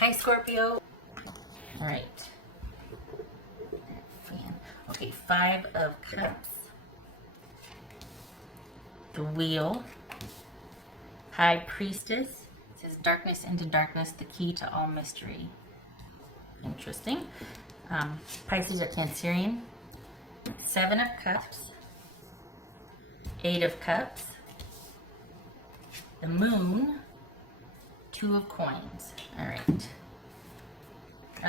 Hi, Scorpio. All right. Okay, 5 of Cups. The Wheel. High Priestess. It says darkness into darkness, the key to all mystery. Interesting. Pisces or Cancerian. 7 of Cups. 8 of Cups. The Moon. 2 of Coins. All right. Okay.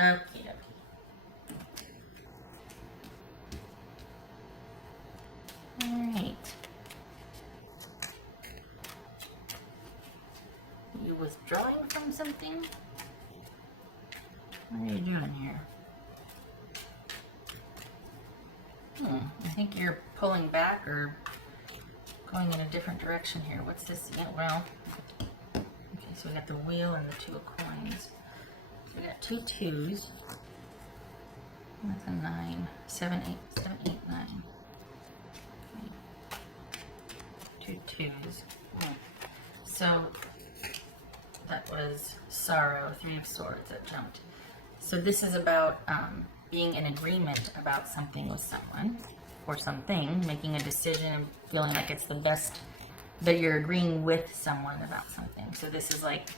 All right. You withdrawing from something? What are you doing here? I think you're pulling back or going in a different direction here. What's this? Yeah, well, okay, so we got the Wheel and the 2 of Coins. So we got 2 2s. That's a 9. 7, 8, 7, 8, 9. 2 2s. So that was Sorrow, 3 of Swords that jumped. So this is about being in agreement about something with someone or something, making a decision and feeling like it's the best, that you're agreeing with someone about something. So this is like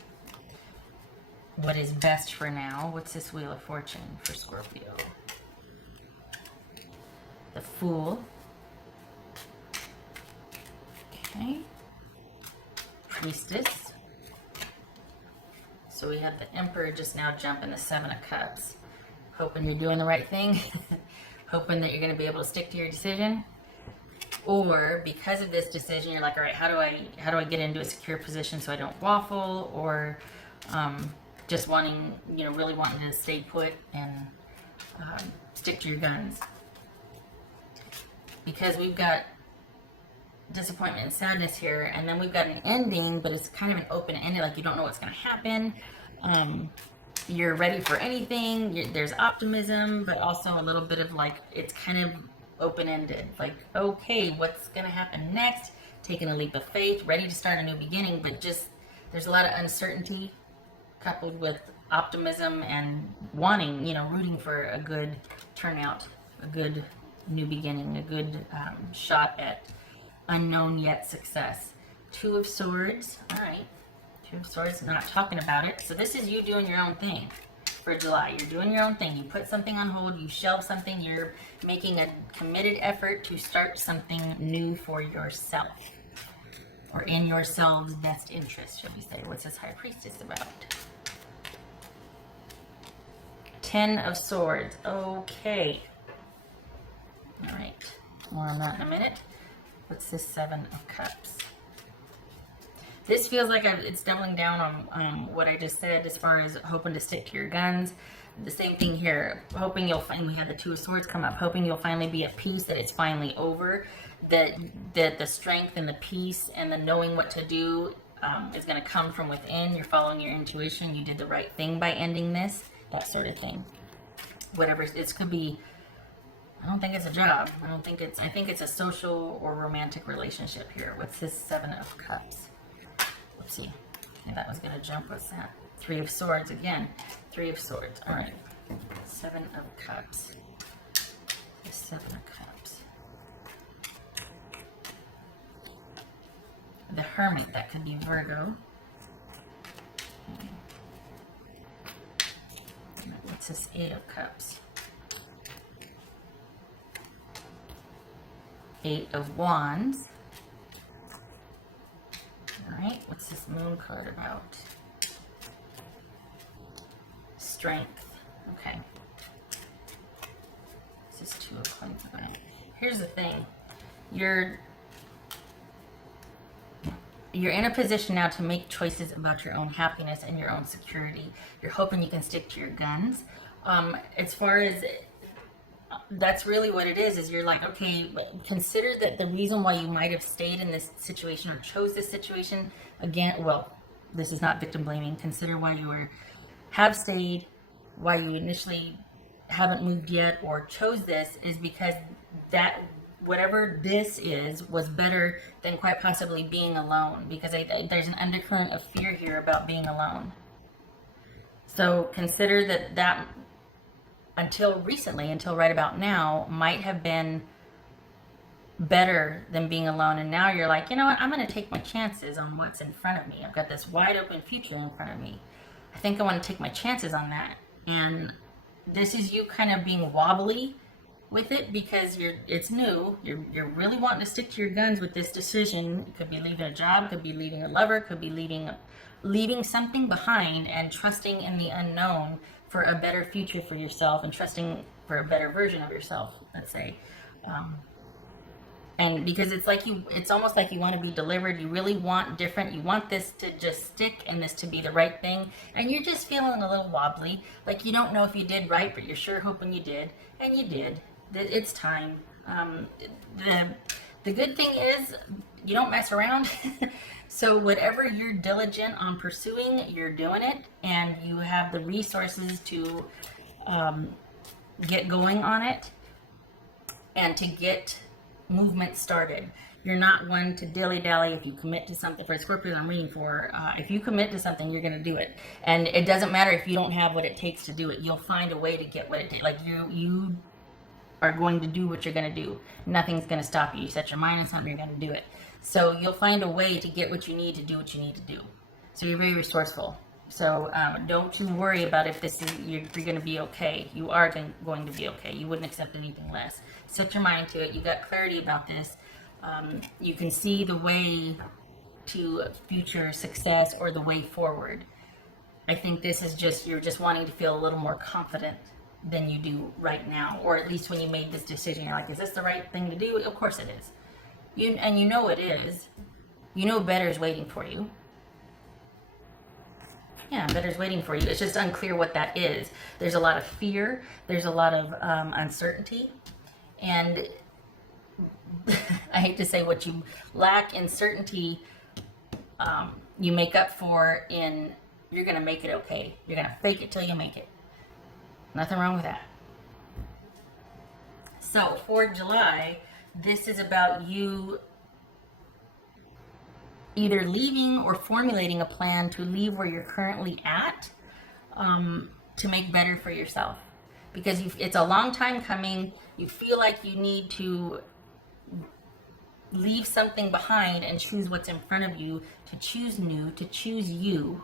what is best for now. What's this Wheel of Fortune for Scorpio? The Fool. Okay. Priestess. So we have the Emperor just now jumping the 7 of Cups. Hoping you're doing the right thing. Hoping that you're going to be able to stick to your decision. Or because of this decision, you're like, all right, how do I get into a secure position so I don't waffle? Or just wanting, really wanting to stay put and stick to your guns. Because we've got disappointment and sadness here, and then we've got an ending, but it's kind of an open ending, like you don't know what's going to happen. You're ready for anything. There's optimism, but also a little bit of like, it's kind of open-ended, like, okay, what's going to happen next? Taking a leap of faith, ready to start a new beginning, but just there's a lot of uncertainty coupled with optimism and wanting, rooting for a good turnout, a good new beginning, a good shot at unknown yet success. 2 of Swords. All right. 2 of Swords, not talking about it. So this is you doing your own thing for July. You're doing your own thing. You put something on hold. You shelve something. You're making a committed effort to start something new for yourself, or in yourself's best interest, should we say. What's this High Priestess about? 10 of Swords. Okay. All right. More on that in a minute. What's this 7 of Cups? This feels like it's doubling down on what I just said as far as hoping to stick to your guns. The same thing here. Hoping you'll finally have the 2 of Swords come up. Hoping you'll finally be at peace, that it's finally over. That the strength and the peace and the knowing what to do is going to come from within. You're following your intuition. You did the right thing by ending this. That sort of thing. Whatever. This could be... I don't think it's a job. I think it's a social or romantic relationship here. What's this 7 of Cups? Let's see. Okay, that was going to jump. What's that? 3 of Swords again. 3 of Swords. All right. 7 of Cups. The 7 of Cups. The Hermit. That could be Virgo. Okay. What's this 8 of Cups? 8 of Wands. Alright, what's this Moon card about? Strength. Okay. This is 2 of Coins about? Here's the thing. You're in a position now to make choices about your own happiness and your own security. You're hoping you can stick to your guns. As far as... that's really what it is you're like, okay, consider that the reason why you might have stayed in this situation or chose this situation, again, well, this is not victim blaming. Consider why you have stayed, why you initially haven't moved yet or chose this, is because that whatever this is was better than quite possibly being alone, because there's an undercurrent of fear here about being alone. So consider that until recently, until right about now, might have been better than being alone. And now you're like, you know what, I'm going to take my chances on what's in front of me. I've got this wide open future in front of me. I think I want to take my chances on that. And this is you kind of being wobbly with it because it's new. You're really wanting to stick to your guns with this decision. It could be leaving a job, could be leaving a lover, could be leaving something behind and trusting in the unknown for a better future for yourself and trusting for a better version of yourself, let's say. And because it's almost like you want to be delivered. You really want different. You want this to just stick and this to be the right thing. And you're just feeling a little wobbly. Like you don't know if you did right, but you're sure hoping you did. And you did. It's time. The good thing is you don't mess around. So whatever you're diligent on pursuing, you're doing it. And you have the resources to get going on it and to get movement started. You're not one to dilly-dally. If you commit to something, for Scorpio I'm reading for, if you commit to something, you're going to do it. And it doesn't matter if you don't have what it takes to do it. You'll find a way to get what it takes. Like you are going to do what you're going to do. Nothing's going to stop you. You set your mind on something, you're going to do it. So you'll find a way to get what you need to do what you need to do. So you're very resourceful. So don't you worry about if you're going to be okay. You are going to be okay. You wouldn't accept anything less. Set your mind to it. You got clarity about this. You can see the way to future success or the way forward. I think this is you're just wanting to feel a little more confident than you do right now. Or at least when you made this decision, you're like, is this the right thing to do? Of course it is. You know it is. You know better is waiting for you. Yeah, better's waiting for you. It's just unclear what that is. There's a lot of fear. There's a lot of uncertainty. And I hate to say what you lack in certainty, you make up for in you're going to make it okay. You're going to fake it till you make it. Nothing wrong with that. So for July, this is about you either leaving or formulating a plan to leave where you're currently at to make better for yourself. Because it's a long time coming. You feel like you need to leave something behind and choose what's in front of you, to choose new, to choose you.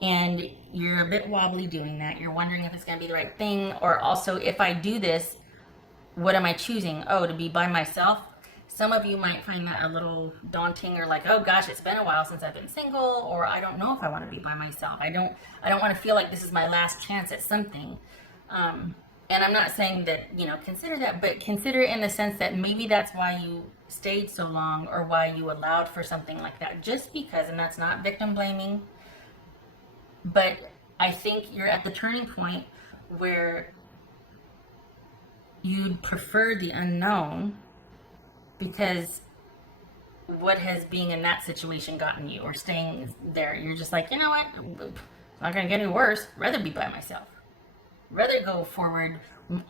And you're a bit wobbly doing that. You're wondering if it's going to be the right thing. Or also, if I do this, what am I choosing? Oh, to be by myself? Some of you might find that a little daunting, or like, oh gosh, it's been a while since I've been single, or I don't know if I want to be by myself. I don't want to feel like this is my last chance at something. And I'm not saying that, consider that, but consider in the sense that maybe that's why you stayed so long or why you allowed for something like that. Just because, and that's not victim blaming, but I think you're at the turning point where you'd prefer the unknown, because what has being in that situation gotten you, or staying there? You're just like, you know what? It's not going to get any worse. Rather be by myself. Rather go forward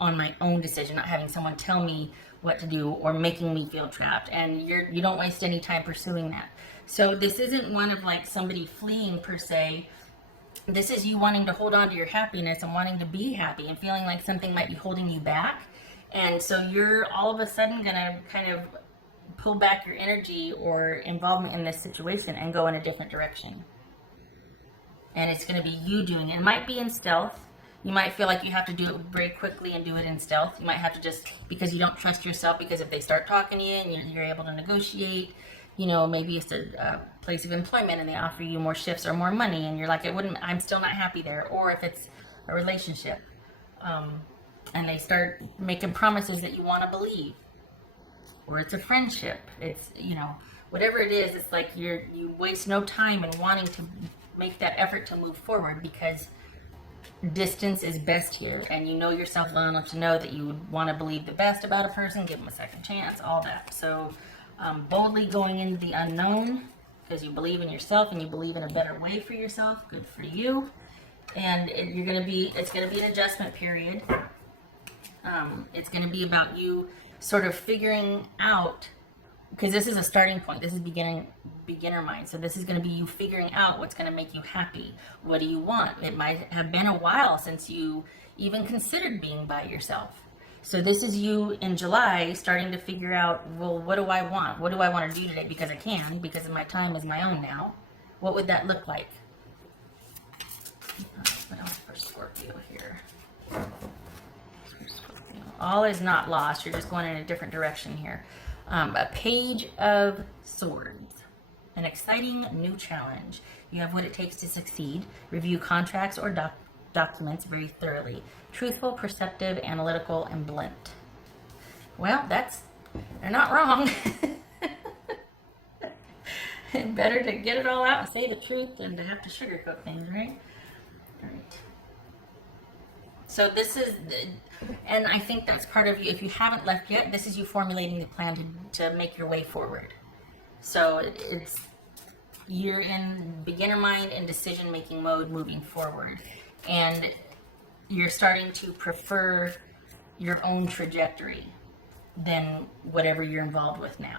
on my own decision, not having someone tell me what to do or making me feel trapped. And you don't waste any time pursuing that. So this isn't one of like somebody fleeing per se. This is you wanting to hold on to your happiness and wanting to be happy and feeling like something might be holding you back. And so you're all of a sudden going to kind of pull back your energy or involvement in this situation and go in a different direction. And it's going to be you doing it. It might be in stealth. You might feel like you have to do it very quickly and do it in stealth. You might have to just, because you don't trust yourself, because if they start talking to you and you're able to negotiate, maybe it's a place of employment and they offer you more shifts or more money and you're like, I'm still not happy there. Or if it's a relationship, and they start making promises that you want to believe, or it's a friendship, it's, whatever it is, it's like you waste no time in wanting to make that effort to move forward, because distance is best here, and you know yourself well enough to know that you would want to believe the best about a person, give them a second chance, all that. So boldly going into the unknown, because you believe in yourself and you believe in a better way for yourself. Good for you. And it's going to be an adjustment period. It's going to be about you sort of figuring out because this is a starting point. This is beginner mind. So this is going to be you figuring out what's going to make you happy. What do you want? It might have been a while since you even considered being by yourself. So this is you in July starting to figure out, well, what do I want? What do I want to do today? Because I can, because my time is my own now. What would that look like? What else for Scorpio here? All is not lost. You're just going in a different direction here. A Page of Swords. An exciting new challenge. You have what it takes to succeed. Review contracts or documents very thoroughly. Truthful, perceptive, analytical, and blunt. Well, they're not wrong. Better to get it all out and say the truth than to have to sugarcoat things, right? All right. So this is, and I think that's part of you. If you haven't left yet, this is you formulating the plan to make your way forward. So you're in beginner mind and decision-making mode moving forward. And you're starting to prefer your own trajectory than whatever you're involved with now.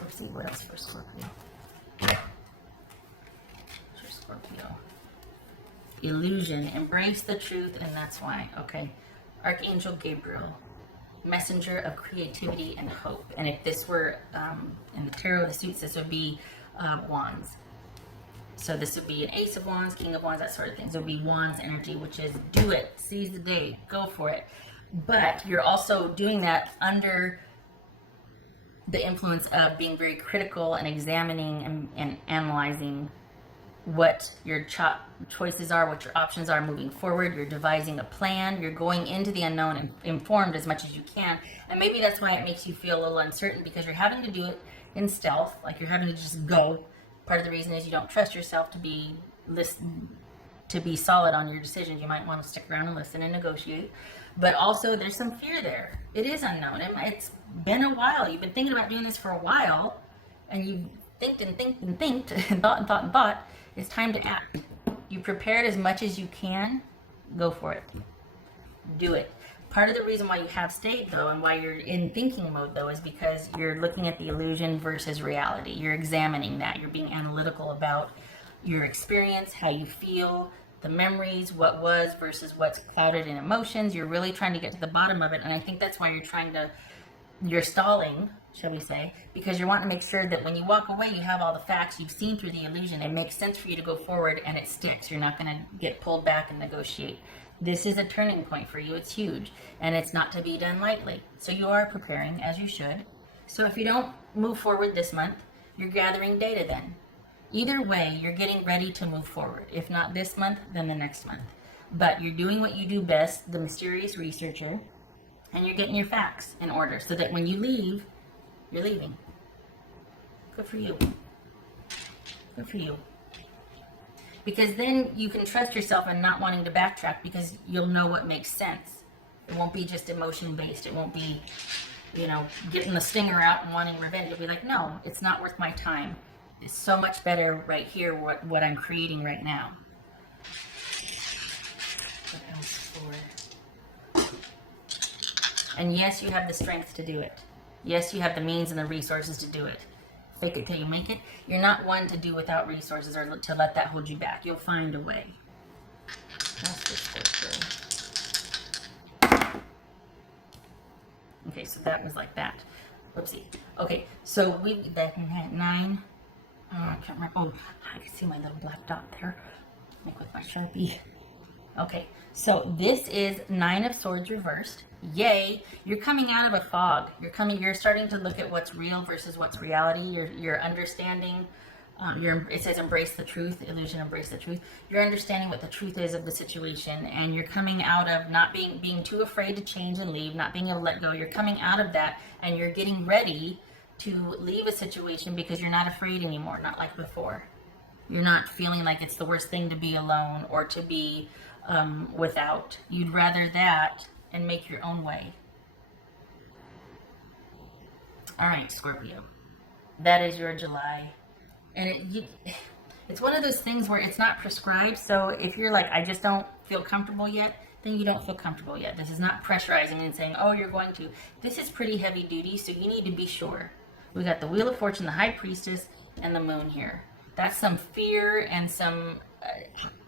Let's see what else for Scorpio. For Scorpio. Illusion. Embrace the truth, and that's why. Okay. Archangel Gabriel. Messenger of creativity and hope. And if this were in the Tarot of the Suits, this would be Wands. So this would be an Ace of Wands, King of Wands, that sort of thing. So it would be Wands energy, which is do it, seize the day, go for it. But you're also doing that under the influence of being very critical and examining and analyzing what your choices are, what your options are moving forward. You're devising a plan. You're going into the unknown and informed as much as you can. And maybe that's why it makes you feel a little uncertain, because you're having to do it in stealth, like you're having to just go. Part of the reason is you don't trust yourself to be solid on your decisions. You might want to stick around and listen and negotiate. But also there's some fear there. It is unknown. It's been a while. You've been thinking about doing this for a while, and you think and thought. It's time to act. You prepared as much as you can. Go for it. Do it. Part of the reason why you have stayed, though, and why you're in thinking mode, though, is because you're looking at the illusion versus reality. You're examining that. You're being analytical about your experience, how you feel, the memories, what was versus what's clouded in emotions. You're really trying to get to the bottom of it, and I think that's why you're stalling, shall we say, because you're wanting to make sure that when you walk away, you have all the facts, you've seen through the illusion. It makes sense for you to go forward, and it sticks. You're not going to get pulled back and negotiate. This is a turning point for you. It's huge, and it's not to be done lightly. So you are preparing, as you should. So if you don't move forward this month, you're gathering data then. Either way, you're getting ready to move forward. If not this month, then the next month. But you're doing what you do best, the mysterious researcher, and you're getting your facts in order so that when you leave, you're leaving. Good for you. Good for you. Because then you can trust yourself in not wanting to backtrack, because you'll know what makes sense. It won't be just emotion based. It won't be, getting the stinger out and wanting revenge. You'll be like, no, it's not worth my time. It's so much better right here, what I'm creating right now. What else for? And yes, you have the strength to do it. Yes, you have the means and the resources to do it. Fake it till you make it. You're not one to do without resources or to let that hold you back. You'll find a way. Okay, so that was like that. Whoopsie. Okay, so that 9. Oh, I can't remember. Oh, I can see my little black dot there. Make with my Sharpie. Okay, so this is 9 of Swords reversed. Yay! You're coming out of a fog. You're starting to look at what's real versus what's reality. You're understanding. It says embrace the truth. Illusion, embrace the truth. You're understanding what the truth is of the situation, and you're coming out of not being too afraid to change and leave, not being able to let go. You're coming out of that, and you're getting ready to leave a situation because you're not afraid anymore, not like before. You're not feeling like it's the worst thing to be alone or to be without. You'd rather that and make your own way. All right, Scorpio. That is your July. And it's one of those things where it's not prescribed. So if you're like, I just don't feel comfortable yet, then you don't feel comfortable yet. This is not pressurizing and saying, oh, you're going to. This is pretty heavy duty, so you need to be sure. We got the Wheel of Fortune, the High Priestess, and the Moon here. That's some fear and some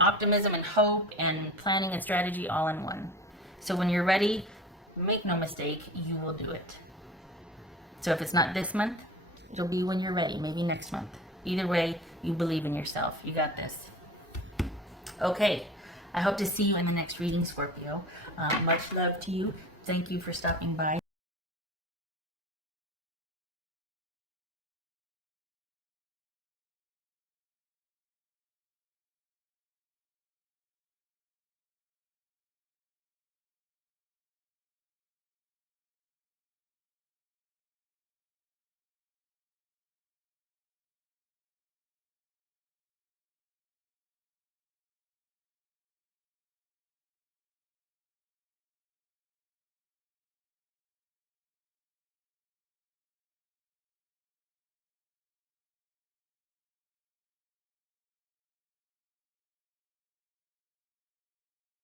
optimism and hope and planning and strategy all in one. So when you're ready, make no mistake, you will do it. So if it's not this month, it'll be when you're ready, maybe next month. Either way, you believe in yourself. You got this. Okay, I hope to see you in the next reading, Scorpio. Much love to you. Thank you for stopping by.